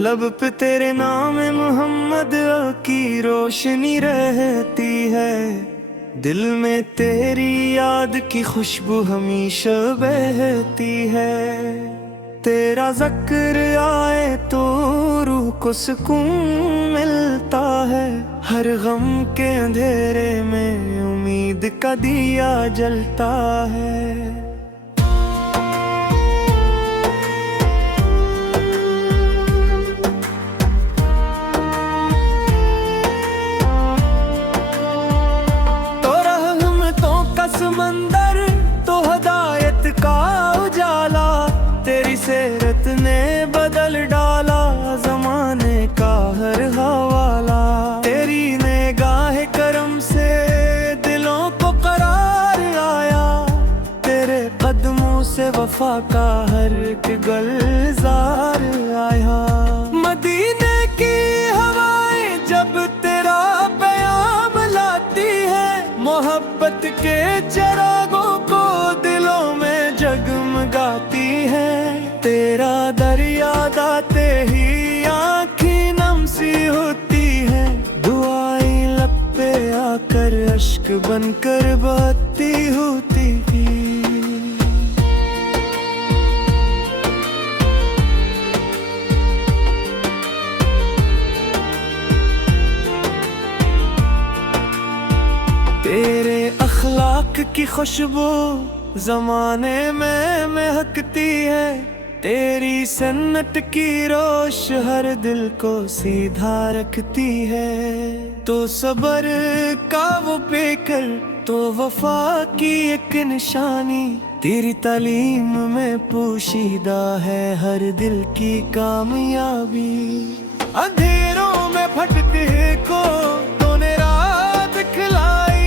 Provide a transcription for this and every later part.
लब पे तेरे नाम मोहम्मद की रोशनी रहती है। दिल में तेरी याद की खुशबू हमेशा बहती है। तेरा जिक्र आए तो रूह को सुकून मिलता है। हर गम के अंधेरे में उम्मीद का दिया जलता है। समंदर तो हदायत का उजाला, तेरी सेरत ने बदल डाला जमाने का हर हवाला। तेरी निगाह करम से दिलों को करार आया। तेरे कदमों से वफा का हर एक गुलजार आया। मदीने की हवाएं जब तेरा पैगाम लाती है, मोहब्बत के चिरागों को दिलों में जगमगाती है। तेरा दर याद आते ही आँखें नम सी होती है। दुआएं लब पे आकर अश्क बनकर बहती होती थी। तेरे अखलाक की खुशबू जमाने में महकती है। तेरी सन्नत की रोश हर दिल को सीधा रखती है। तो सबर का वो पेकर तो वफा की एक निशानी। तेरी तालीम में पोशीदा है हर दिल की कामयाबी। अंधेरों में भटके को तूने राह दिखलाई।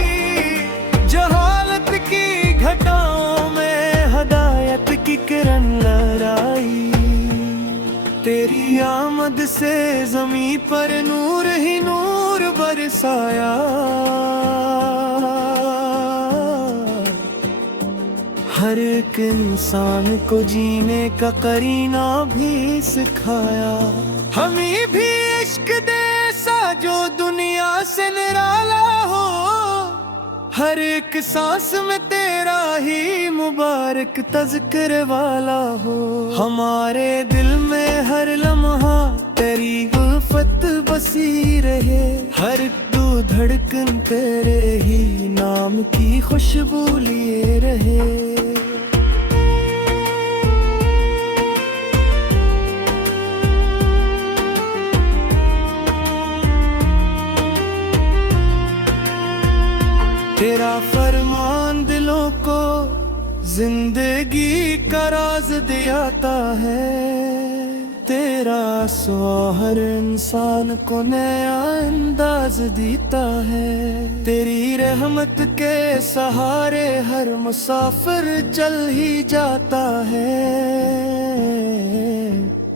जहालत की घटाओं में हदायत की किरण लहराई। तेरी आमद से ज़मीं पर नूर ही नूर बरसाया। हर एक इंसान को जीने का करीना भी सिखाया। हमें भी इश्क दे सा जो दुनिया से निराला हो। हर एक सांस में तेरा ही मुबारक तज़किर वाला हो। हमारे दिल में हर लम्हा तेरी उल्फत बसी रहे। हर दो धड़कन तेरे ही नाम की खुशबू लिए रहे। तेरा फरमान दिलों को जिंदगी का राज दियाता है। तेरा सुआ हर इंसान को नया अंदाज देता है। तेरी रहमत के सहारे हर मुसाफिर चल ही जाता है।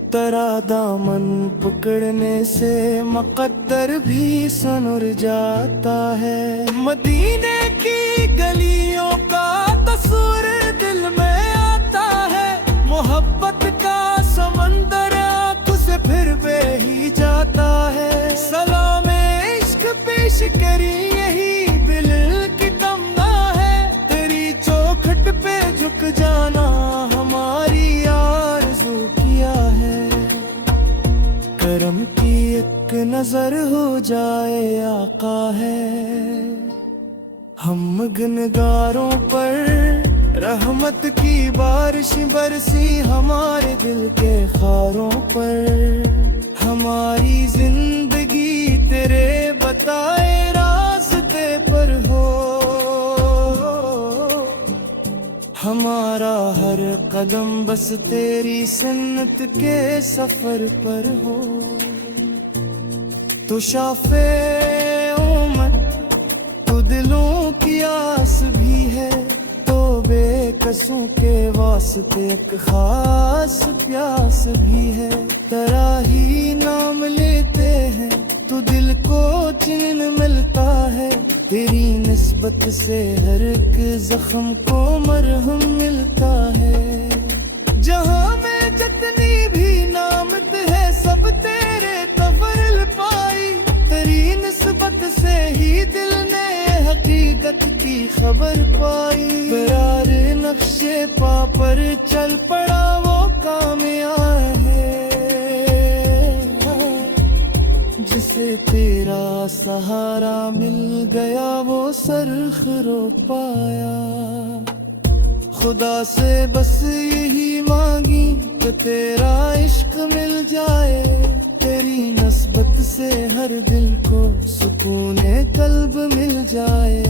तेरा दामन पकड़ने से मुकद्दर भी सनुर जाता है। मदीने की गलियों का तस्वीर दिल में आता है। मोहब्बत का समंदर आँखों से फिर बह ही जाता है। सलाम इश्क पेश करी यही दिल की तमन्ना है। तेरी चौखट पे झुक जाना हमारी आरज़ू किया है। करम की एक नजर हो जाए आका है। हम गुनहगारों पर रहमत की बारिश बरसी। हमारे दिल के खारों पर हमारी जिंदगी तेरे बताए रास्ते पर हो। हमारा हर कदम बस तेरी सुन्नत के सफर पर हो। तो शाफे उम्मत तो दिलों की आस भी है। तो बेकसों के वास्ते एक खास प्यास भी है। तेरा ही नाम लेते हैं तो दिल को चैन मिलता है। तेरी निस्बत से हर एक जख्म को मरहम मिलता है। जहाँ में जितनी भी नामत है सब जब तेरे कब्र पाई, तेरी निस्बत से ही दिल ने हकीकत की खबर पाई। प्यार नक्शे पा पर चल पड़ा वो कामयाब है, जिसे तेरा सहारा मिल गया वो सरख रो पाया। खुदा से बस यही मांगी कि तेरा इश्क मिल जाए, तेरी नस्बत से हर दिल को सुकून कल्ब मिल जाए।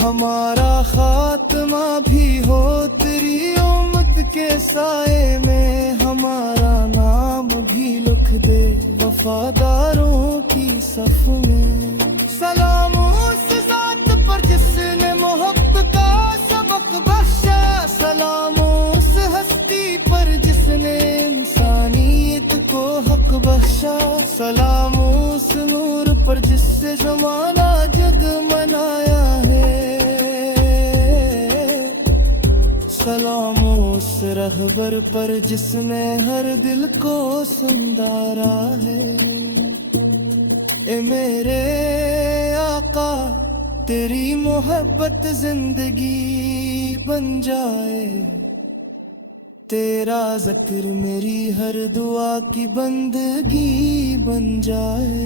हमारा खात्मा भी हो तेरी उम्मत के साए में, हमारा नाम भी लिख दे वफादारों की सफ में। सलाम उस ज़ात पर जिसने मोहब्बत का सबक बख्शा, सलाम उस हस्ती पर जिसने इंसानियत को हक बख्शा, सलाम उस नूर पर जिससे ज़माना जग मनाया है, सलाम उस रहबर पर जिसने हर दिल को सुंदारा है। ए मेरे आका तेरी मोहब्बत जिंदगी बन जाए, तेरा जिक्र मेरी हर दुआ की बंदगी बन जाए।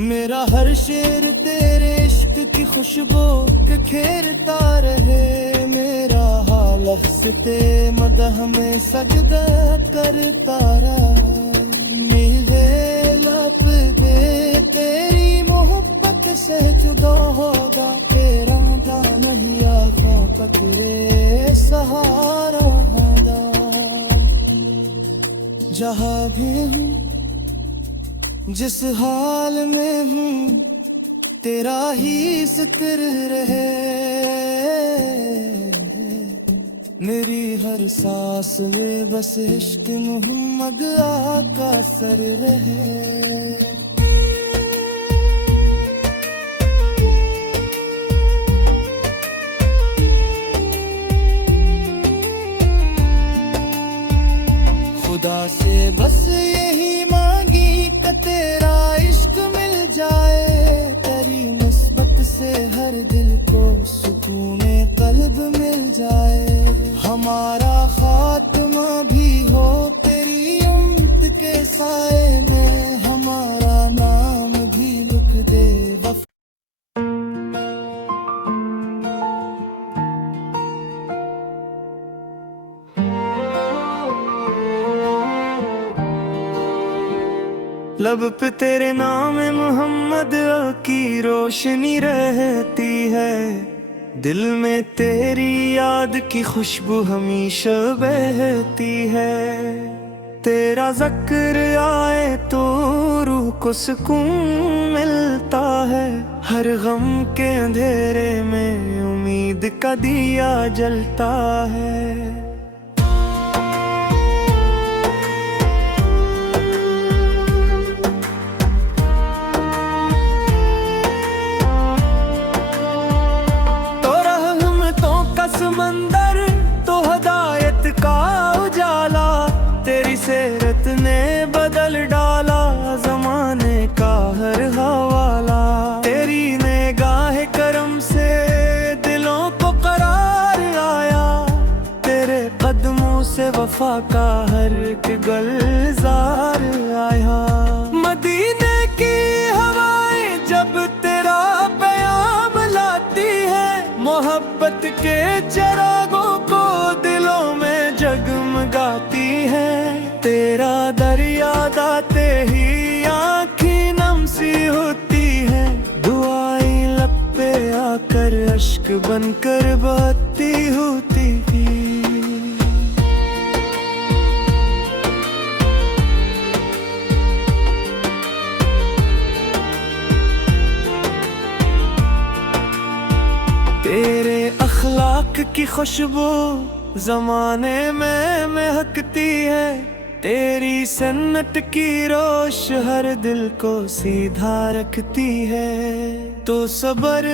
मेरा हर शेर तेरे इश्क की खुशबू बिखेरता रहे, मेरा हाल हंसते मदह में सजदा करता रहा। मेरे लब पे तेरी मोहब्बत से जुदा होगा, तेरा नहीं आँखों पकड़े सहारा होगा। जहाँ भी हूँ जिस हाल में हूँ, तेरा ही जिक्र रहे, मेरी हर सांस में बस इश्क मोहम्मद आका सर रहे। खुदा से बस यही मांगी कि तेरा इश्क मिल जाए, तेरी निस्बत से हर दिल को सुकून कल्ब मिल जाए। हमारा खात्मा भी हो तेरी उम्मत के साए में, हमारा नाम भी लिख दे वफा। लब पे तेरे नाम मोहम्मद की रोशनी रहती है, दिल में तेरी याद की खुशबू हमेशा बहती है। तेरा जिक्र आए तो रूह को सुकून मिलता है, हर गम के अंधेरे में उम्मीद का दिया जलता है। समंदर तो हदायत का उजाला, तेरी सेरत ने बदल डाला जमाने का हर हवाला। तेरी निगाह करम से दिलों को करार आया, तेरे कदमों से वफा का हर एक गुलजार आया। मदीने की हवाएं जब तेरा पैगाम लाती है, मोहब्बत के चिरागों को दिलों में जगमगाती है। तेरा दरिया दाते ही आँखें नम सी होती है, दुआएं लब पे आकर अश्क बनकर बहती होती थी। तेरे अखलाक की खुशबू जमाने में महकती है, तेरी सन्नत की रोश हर दिल को सीधा रखती है। तो सबर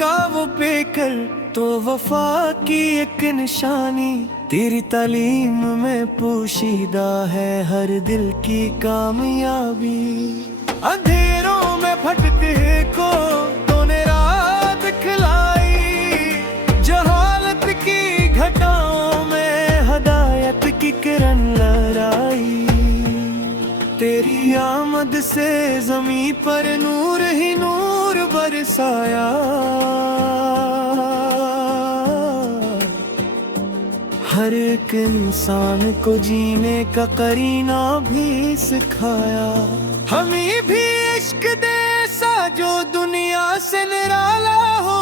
का वो पेकर, तो वफा की एक निशानी। तेरी तालीम में पोशीदा है हर दिल की कामयाबी। अंधेरों में भटके को तूने राह दिखलाई, जहालत की घटाओं में हदायत की किरण लहराई। तेरी आमद से ज़मीं पर नूर ही नूर बरसाया। हर एक इंसान को जीने का करीना भी सिखाया। हमें भी इश्क दे ऐसा जो दुनिया से निराला हो।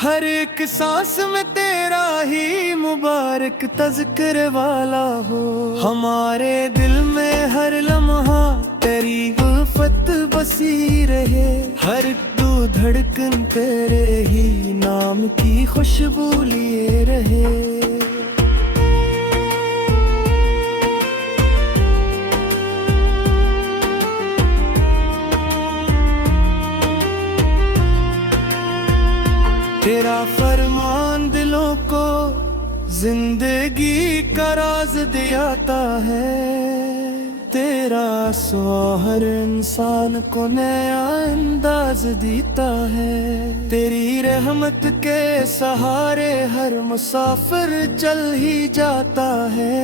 हर एक सांस में तेरा ही मुबारक तज़किर वाला हो। हमारे दिल में हर लम्हा तेरी उल्फत बसी रहे। हर दो धड़कन तेरे ही नाम की खुशबू लिए रहे। तेरा फरमान दिलों को जिंदगी का राज दियाता है। तेरा सुआ हर इंसान को नया अंदाज देता है। तेरी रहमत के सहारे हर मुसाफिर चल ही जाता है।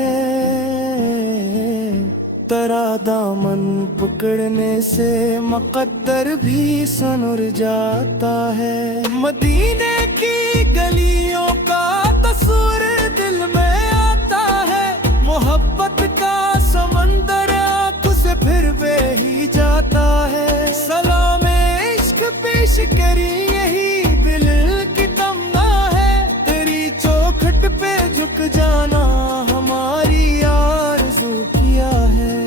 तेरा दामन पकड़ने से मुकद्दर भी सनुर जाता है। मदीने की गलियों का तस्वीर दिल में आता है। मोहब्बत का समंदर आंखों से फिर बह ही जाता है। सलाम इश्क पेश करी यही दिल की तमन्ना है। तेरी चौखट पे झुक जाना हमारी आरज़ू किया है।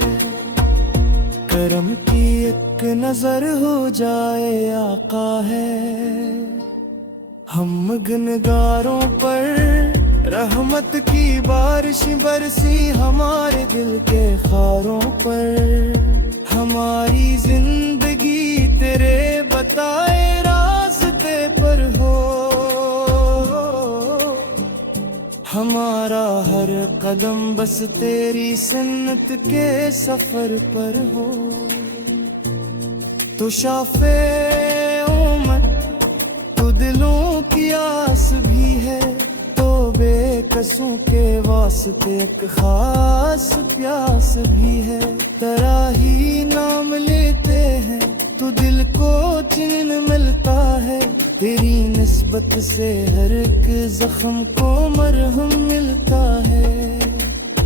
करम की एक नजर हो जाए आका है। हम गुनहगारों पर रहमत की बारिश बरसी हमारे दिल के खारों पर। हमारी जिंदगी तेरे बताए रास्ते पर हो। हमारा हर कदम बस तेरी सुन्नत के सफर पर हो। तो शाफे उम्मत तो दिलों की आस भी है। तो बेकसों के वास्ते एक खास प्यास भी है। तेरा ही नाम लेते हैं तो दिल को चैन मिलता है। तेरी निस्बत से हर एक जख्म को मरहम मिलता है।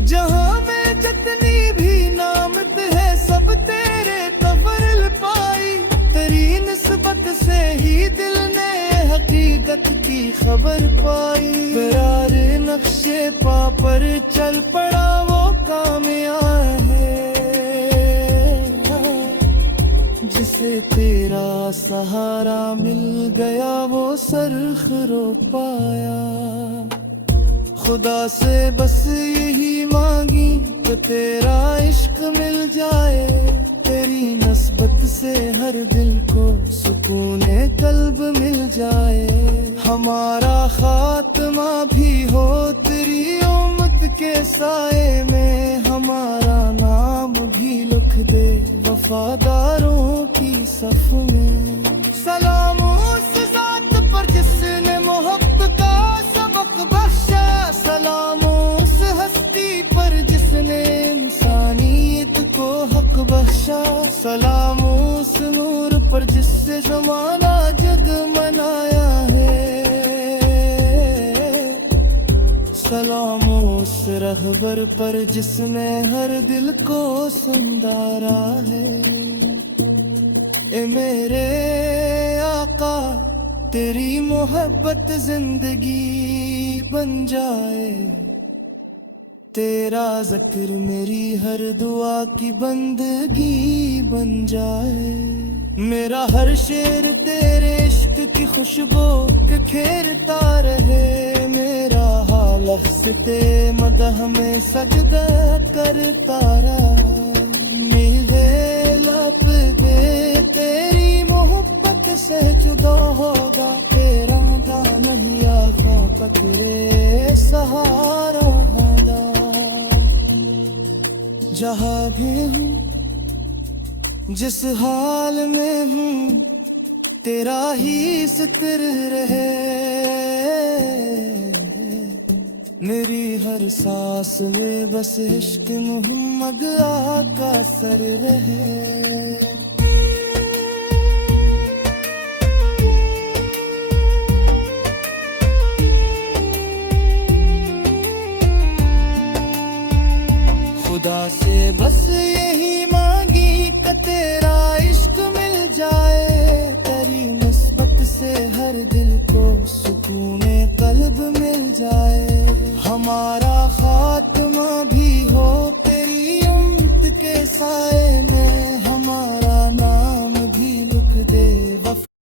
जहाँ में जितनी भी नामत है सब तेरे तफरल पाई। तेरी निस्बत से ही दिल ने हकीकत की खबर पाई। फरार नक्शे पा पर चल पड़ा वो कामयाब है। जिसे तेरा सहारा मिल गया वो सरख रो पाया। खुदा से बस यही मांगी कि तेरा इश्क मिल जाए। तेरी नस्बत से हर दिल को सुकून कल्ब मिल जाए। हमारा खात्मा भी हो तेरी उम्मत के साए में। हमारा नाम भी लिख दे वफादारों की सफ में। सलाम उस ज़ात पर जिसने मोहब्बत का सबक बख्शा। सलाम उस हस्ती पर जिसने इंसानियत को हक बख्शा। सलाम उस नूर पर जिससे ज़माना जग मनाया है। सलाम उस रहबर पर जिसने हर दिल को सुंदारा है। ए मेरे आका तेरी मोहब्बत जिंदगी बन जाए। तेरा ज़िक्र मेरी हर दुआ की बंदगी बन जाए। मेरा हर शेर तेरे इश्क की खुशबू बिखेरता रहे। मेरा हाल लफ्ज़ मदह में सजदा करता रहा। मेरे लब पे तेरी मोहब्बत जहाँ भी हूँ, जिस हाल में हूँ, तेरा ही जिक्र रहे। मेरी हर सांस में बस इश्क मोहम्मद आका सर रहे।